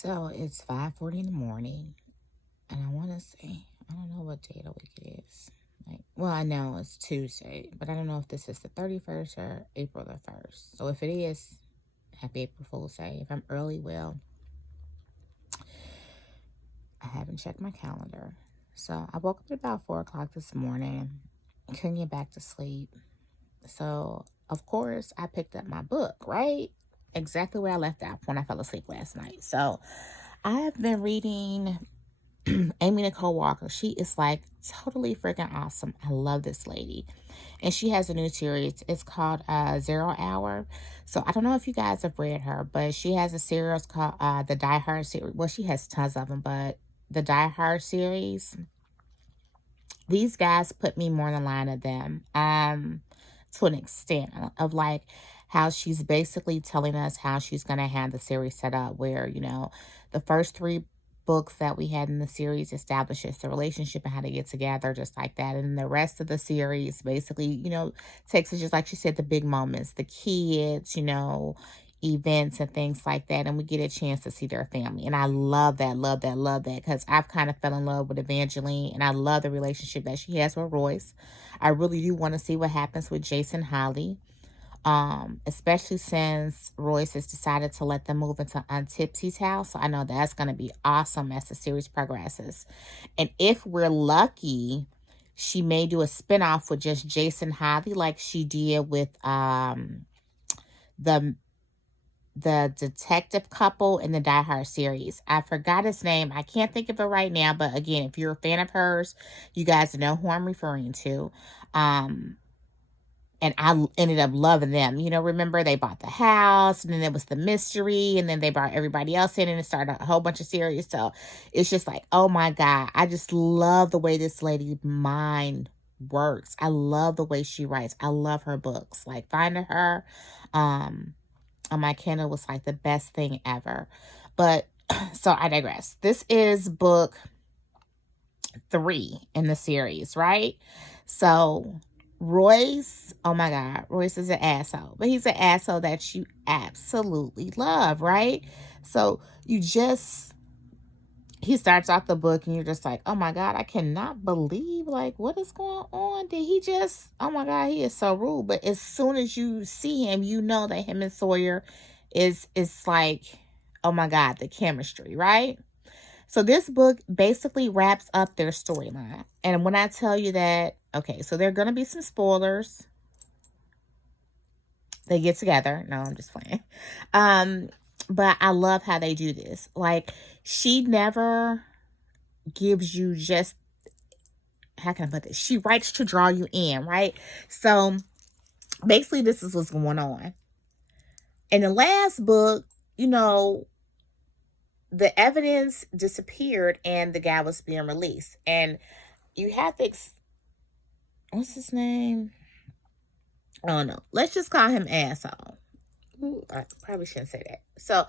So it's 5:40 in the morning, and I want to say, I don't know what day of the week it is. Well, I know it's Tuesday, but I don't know if this is the 31st or April the 1st. So if it is, happy April Fool's Day. If I'm early, well, I haven't checked my calendar. So I woke up at about 4 o'clock this morning, couldn't get back to sleep. So, of course, I picked up my book, right? Exactly where I left off when I fell asleep last night. So I have been reading Aimee She is like totally freaking awesome. I love this lady. And she has a new series. It's called Zerohour. So I don't know if you guys have read her, but she has a series called the Die Hard series. Well, she has tons of them, but the Die Hard series, these guys put me more in the line of them. To an extent of like how she's basically telling us how she's going to have the series set up, where, the first three books that we had in the series establishes the relationship and how they get together, just like that. And the rest of the series basically, takes us, just like she said, the big moments, the kids, events and things like that, and we get a chance to see their family. And I love that, love that, love that, because I've kind of fell in love with Evangeline, and I love the relationship that she has with Royce. I really do want to see what happens with Jason Holly, especially since Royce has decided to let them move into Aunt Tipsy's house. So I know that's going to be awesome as the series progresses. And if we're lucky, she may do a spinoff with just Jason Holly, like she did with the detective couple in the Die Hard series. I forgot his name. I can't think of it right now. But again, if you're a fan of hers, you guys know who I'm referring to. And I ended up loving them. Remember they bought the house, and then there was the mystery, and then they brought everybody else in, and it started a whole bunch of series. So it's just like, oh my God, I just love the way this lady's mind works. I love the way she writes. I love her books. Like finding her, on my Kindle was like the best thing ever. But so I digress. This is book 3 in the series, right? So Royce, oh my God, Royce is an asshole, but he's an asshole that you absolutely love, right? So he starts off the book and you're just like, oh my God, I cannot believe, like, what is going on? Oh my God, he is so rude. But as soon as you see him, you know that him and Sawyer is like, oh my God, the chemistry, right? So this book basically wraps up their storyline. And when I tell you that, okay, so there are going to be some spoilers. They get together. No, I'm just playing. But I love how they do this. Like, she never gives you just, how can I put this? She writes to draw you in, right? So basically this is what's going on. In the last book, the evidence disappeared and the guy was being released. And you have to, what's his name? I don't know. Let's just call him asshole. Ooh, I probably shouldn't say that. So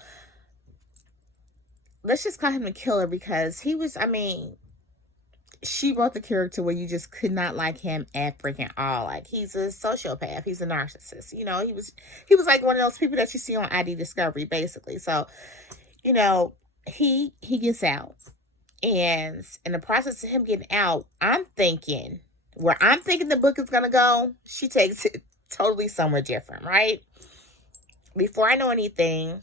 let's just call him the killer, because she wrote the character where you just could not like him at freaking all. Like, he's a sociopath. He's a narcissist. He was like one of those people that you see on ID Discovery, basically. So, he gets out. And in the process of him getting out, I'm thinking the book is going to go, she takes it totally somewhere different, right? Before I know anything,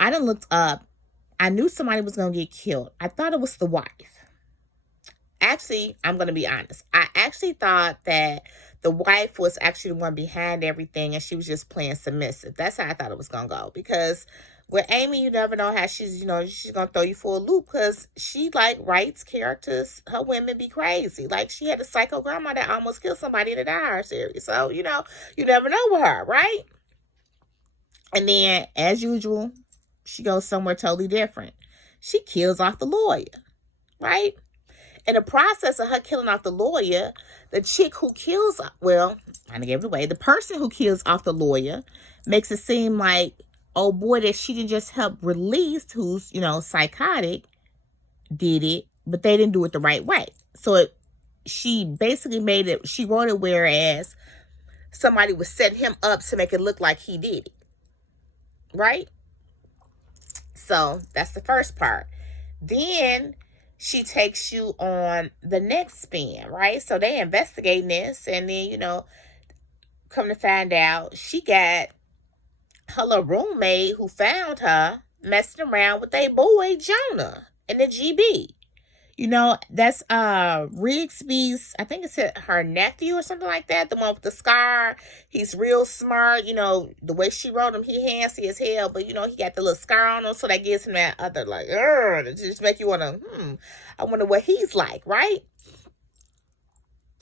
I done looked up. I knew somebody was going to get killed. I thought it was the wife. Actually, I'm going to be honest. I actually thought that the wife was actually the one behind everything, and she was just playing submissive. That's how I thought it was going to go. Because with Aimee, you never know how she's going to throw you for a loop, because she, like, writes characters, her women be crazy. Like, she had a psycho grandma that almost killed somebody in the Die Hard series. So, you never know with her, right? And then, as usual, she goes somewhere totally different. She kills off the lawyer, right? In the process of her killing off the lawyer, the chick who kills, well, I gave it away. The person who kills off the lawyer makes it seem like, oh boy, that she didn't just help release, who's, psychotic, did it, but they didn't do it the right way. So she basically she wrote it whereas somebody was setting him up to make it look like he did it. Right? So that's the first part. Then she takes you on the next spin, right? So they investigating this, and then, come to find out, she got her little roommate who found her messing around with a boy, Jonah, in the GB. That's Rigsby's, I think it's her nephew or something like that, the one with the scar. He's real smart. The way she wrote him, he handsy as hell, but he got the little scar on him, so that gives him that other, like, to just make you want to, I wonder what he's like, right?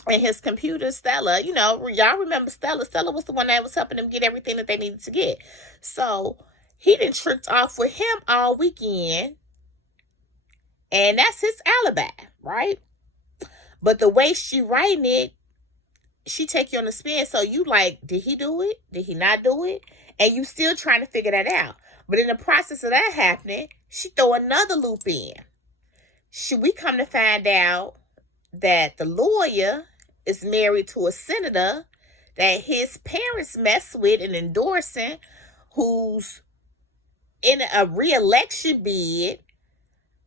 And his computer, Stella, y'all remember Stella. Stella was the one that was helping them get everything that they needed to get. So he done tricked off with him all weekend. And that's his alibi, right? But the way she writing it, she take you on the spin. So you like, did he do it? Did he not do it? And you still trying to figure that out. But in the process of that happening, she throw another loop in. We come to find out that the lawyer is married to a senator that his parents mess with and endorsing, who's in a re-election bid,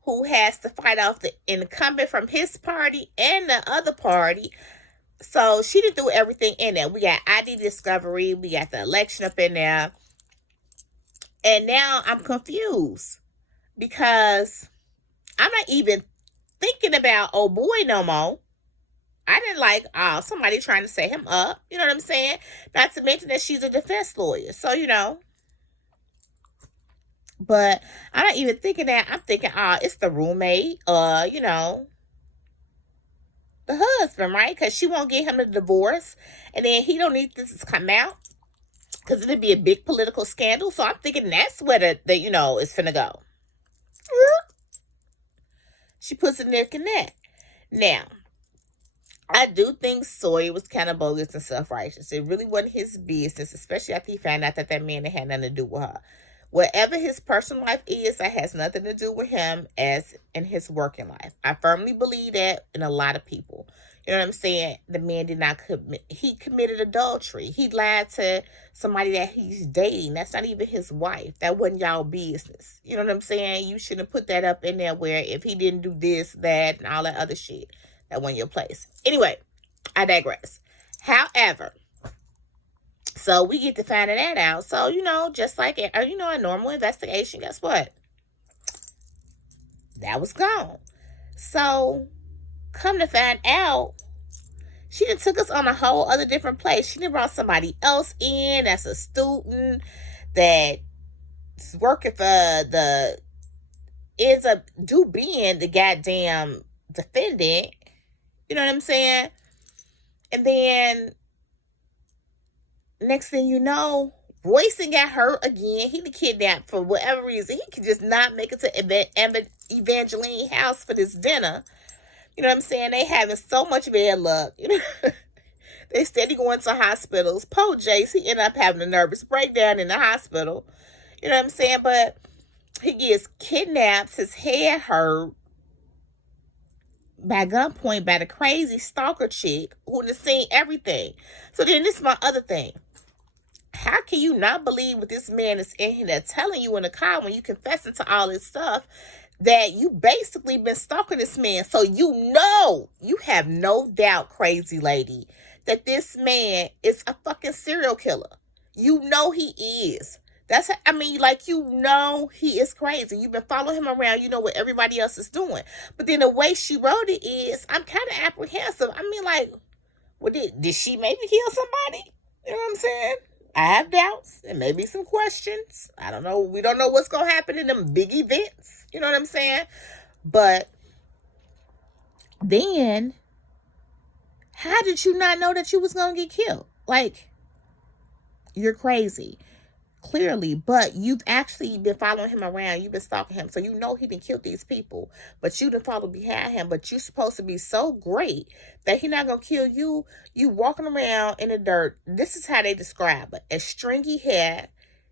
who has to fight off the incumbent from his party and the other party. So she did do everything in there. We got ID discovery. We got the election up in there. And now I'm confused because I'm not even thinking about old boy no more. I didn't like somebody trying to set him up. You know what I'm saying? Not to mention that she's a defense lawyer. So, But I'm not even thinking that. I'm thinking, it's the roommate, the husband, right? Because she won't get him a divorce. And then he don't need this to come out because it'd be a big political scandal. So I'm thinking that's where the is finna go. She puts a neck in that. Now, I do think Sawyer was kind of bogus and self-righteous. It really wasn't his business, especially after he found out that man had nothing to do with her. Whatever his personal life is, that has nothing to do with him as in his working life. I firmly believe that in a lot of people. You know what I'm saying? The man did not commit. He committed adultery. He lied to somebody that he's dating. That's not even his wife. That wasn't y'all business. You know what I'm saying? You shouldn't put that up in there where if he didn't do this, that, and all that other shit, that wasn't your place. Anyway, I digress. However, so we get to finding that out. So, just like, a normal investigation, guess what? That was gone. So, come to find out, she done took us on a whole other different place. She done brought somebody else in that's a student that's working for ends up being the goddamn defendant. You know what I'm saying? And then next thing you know, Royson got hurt again. He been kidnapped for whatever reason. He could just not make it to Evangeline house for this dinner. You know what I'm saying? They having so much bad luck. They steady going to hospitals. Poor Jace, he ended up having a nervous breakdown in the hospital. You know what I'm saying? But he gets kidnapped. His head hurt by gunpoint by the crazy stalker chick who done seen everything. So then this is my other thing. How can you not believe what this man is in here that's telling you in the car when you confessing to all this stuff that you basically been stalking this man? So you have no doubt, crazy lady, that this man is a fucking serial killer. You know he is. He is crazy. You've been following him around. You know what everybody else is doing. But then the way she wrote it is, I'm kind of apprehensive. Did she maybe kill somebody? You know what I'm saying? I have doubts and maybe some questions. I don't know. We don't know what's going to happen in them big events. You know what I'm saying? But then, how did you not know that you was going to get killed? You're crazy. Clearly, but you've actually been following him around. You've been stalking him. So you know he didn't kill these people. But you didn't follow behind him. But you're supposed to be so great that he's not going to kill you. You walking around in the dirt. This is how they describe it. A stringy hair.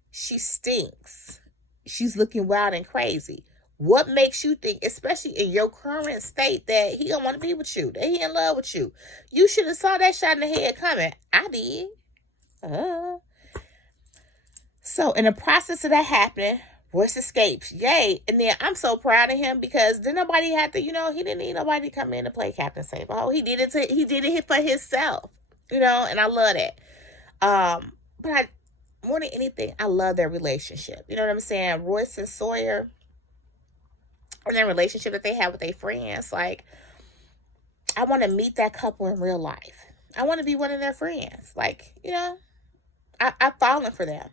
She stinks. She's looking wild and crazy. What makes you think, especially in your current state, that he don't want to be with you? That he in love with you? You should have saw that shot in the head coming. I did. So in the process of that happening, Royce escapes. Yay. And then I'm so proud of him because then nobody had to, he didn't need nobody to come in to play Captain Save. Oh, he did it for himself. And I love that. But more than anything, I love their relationship. You know what I'm saying? Royce and Sawyer and their relationship that they have with their friends. Like, I want to meet that couple in real life. I want to be one of their friends. Like, I've fallen for them.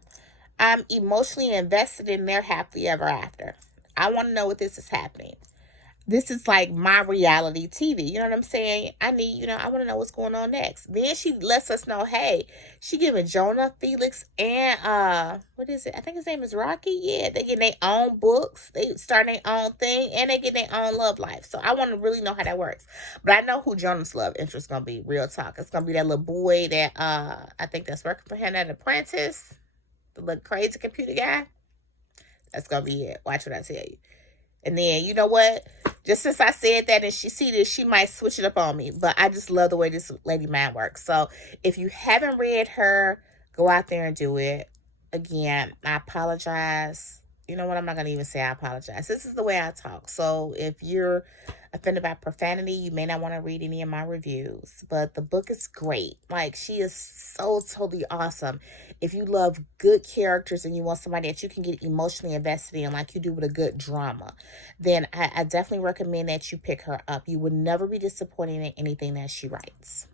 I'm emotionally invested in their happily ever after. I want to know what this is happening. This is like my reality TV. You know what I'm saying? I want to know what's going on next. Then she lets us know, hey, she giving Jonah, Felix, and what is it? I think his name is Rocky. Yeah, they get their own books. They start their own thing, and they get their own love life. So I want to really know how that works. But I know who Jonah's love interest is gonna be. Real talk. It's gonna be that little boy that I think that's working for him, that apprentice, the little crazy computer guy. That's gonna be it. Watch what I tell you. And then, you know what? Just since I said that and she see this, she might switch it up on me. But I just love the way this lady mind works. So if you haven't read her, go out there and do it. Again, I apologize. You know what? I'm not going to even say I apologize. This is the way I talk. So if you're offended by profanity, you may not want to read any of my reviews. But the book is great. Like, she is so totally awesome. If you love good characters and you want somebody that you can get emotionally invested in, like you do with a good drama, then I definitely recommend that you pick her up. You would never be disappointed in anything that she writes.